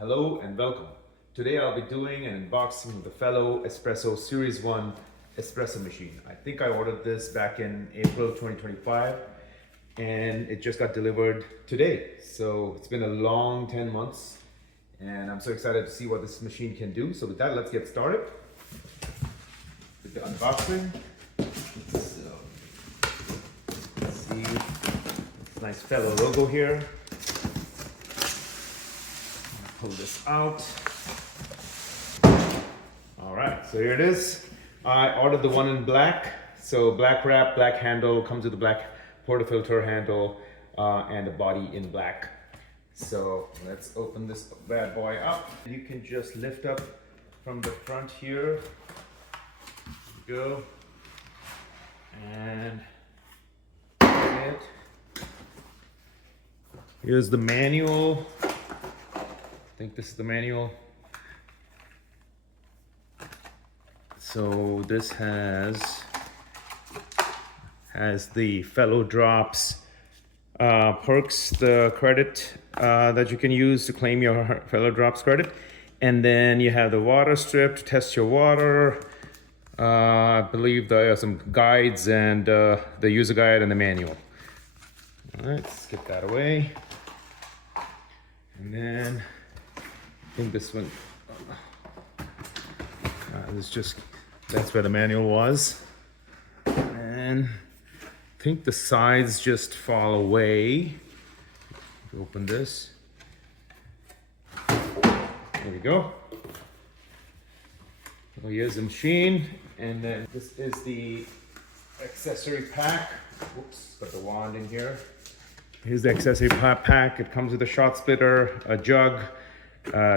Hello and welcome. Today I'll be doing an unboxing of the Fellow Espresso Series 1 espresso machine. I think I ordered this back in April 2025 and it just got delivered today. So it's been a long 10 months and I'm so excited to see what this machine can do. So with that, let's get started with the unboxing. So let's see, nice Fellow logo here. Pull this out. All right, so here it is. I ordered the one in black. So black wrap, black handle, comes with a black portafilter handle and a body in black. So let's open this bad boy up. You can just lift up from the front here. Go. And that's it. Here's the manual. I think this is the manual. So this has the Fellow Drops perks, the credit that you can use to claim your Fellow Drops credit. And then you have the water strip to test your water. I believe there are some guides and the user guide and the manual. All right, let's get that away. And then I think this one, that's where the manual was. And I think the sides just fall away. Open this. There we go. So here's the machine. And then this is the accessory pack. Whoops, got the wand in here. Here's the accessory pack. It comes with a shot splitter, a jug,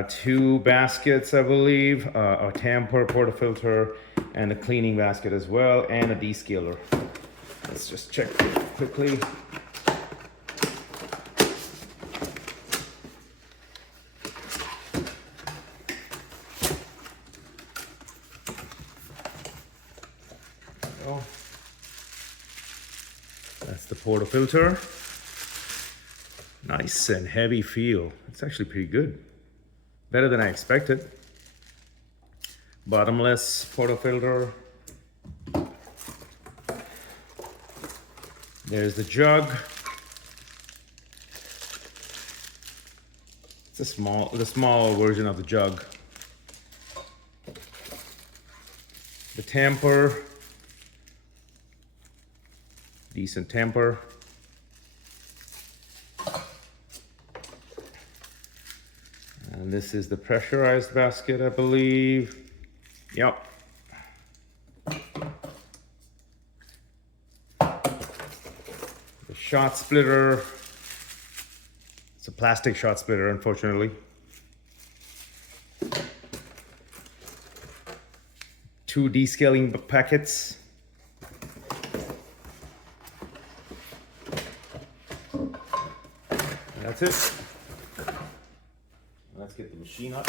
two baskets, I believe, a tamper, portafilter, and a cleaning basket as well, and a descaler. Let's just check quickly. That's the portafilter. Nice and heavy feel. It's actually pretty good. Better than I expected. Bottomless portafilter. There's the jug. It's the small version of the jug. The tamper. Decent tamper. And this is the pressurized basket, I believe. Yep. The shot splitter. It's a plastic shot splitter, unfortunately. Two descaling packets. That's it. Let's get the machine up.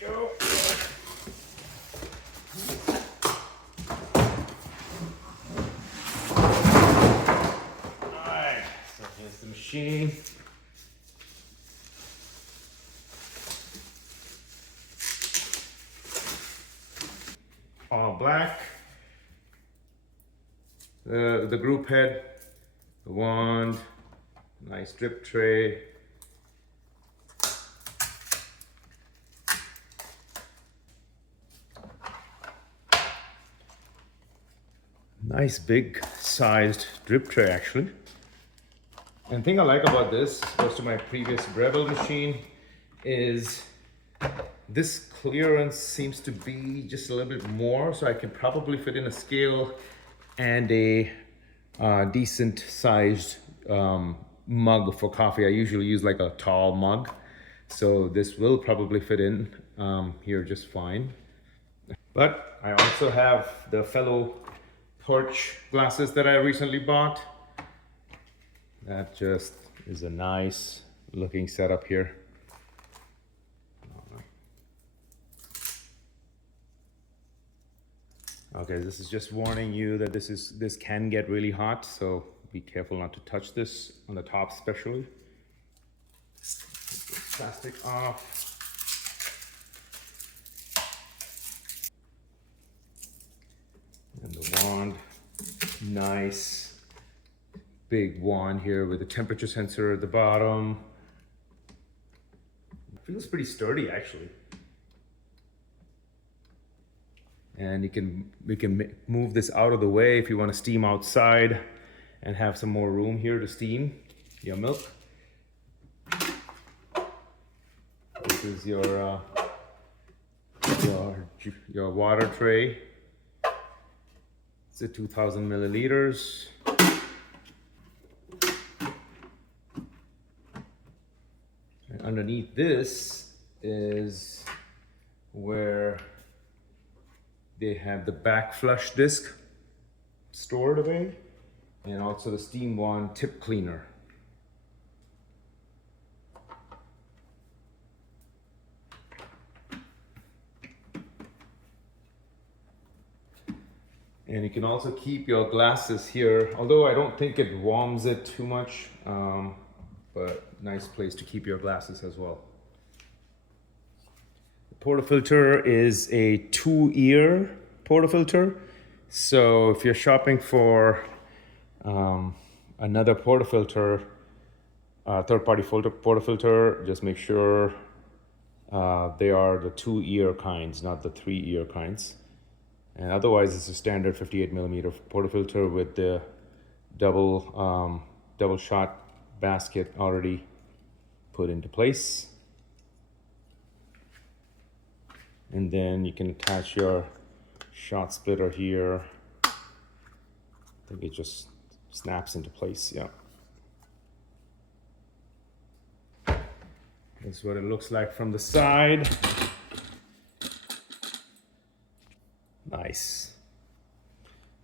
Go. Alright, so here's the machine. All black. The group head, the wand, nice drip tray. Nice big sized drip tray actually. And the thing I like about this, opposed to my previous Breville machine, is this clearance seems to be just a little bit more, so I can probably fit in a scale and a decent sized mug for coffee. I usually use like a tall mug, so this will probably fit in here just fine. But I also have the Fellow torch glasses that I recently bought. That just is a nice looking setup here. Okay, this is just warning you that this can get really hot, so be careful not to touch this on the top especially. plastic off. And the wand, nice big wand here with a temperature sensor at the bottom. It feels pretty sturdy actually. And we can move this out of the way if you want to steam outside and have some more room here to steam your milk. This is your water tray. It's a 2,000 milliliters. And underneath this is where they have the back flush disc stored away, and also the steam wand tip cleaner. And you can also keep your glasses here, although I don't think it warms it too much, but nice place to keep your glasses as well. The portafilter is a 2-ear portafilter. So if you're shopping for another portafilter, third-party portafilter, just make sure they are the 2-ear kinds, not the 3-ear kinds. And otherwise, it's a standard 58 millimeter portafilter with the double shot basket already put into place. And then you can attach your shot splitter here. I think it just snaps into place, yeah. This is what it looks like from the side. Nice.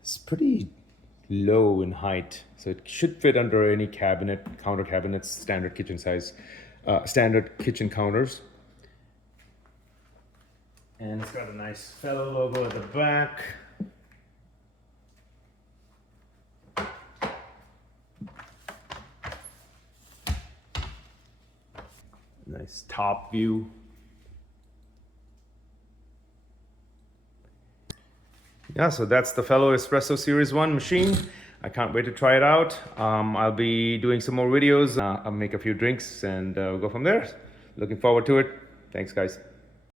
It's pretty low in height, so it should fit under any cabinet, counter cabinets, standard kitchen size, standard kitchen counters. And it's got a nice Fellow logo at the back. Nice top view. Yeah, so that's the Fellow Espresso Series 1 machine. I can't wait to try it out. I'll be doing some more videos. I'll make a few drinks and we'll go from there. Looking forward to it. Thanks, guys.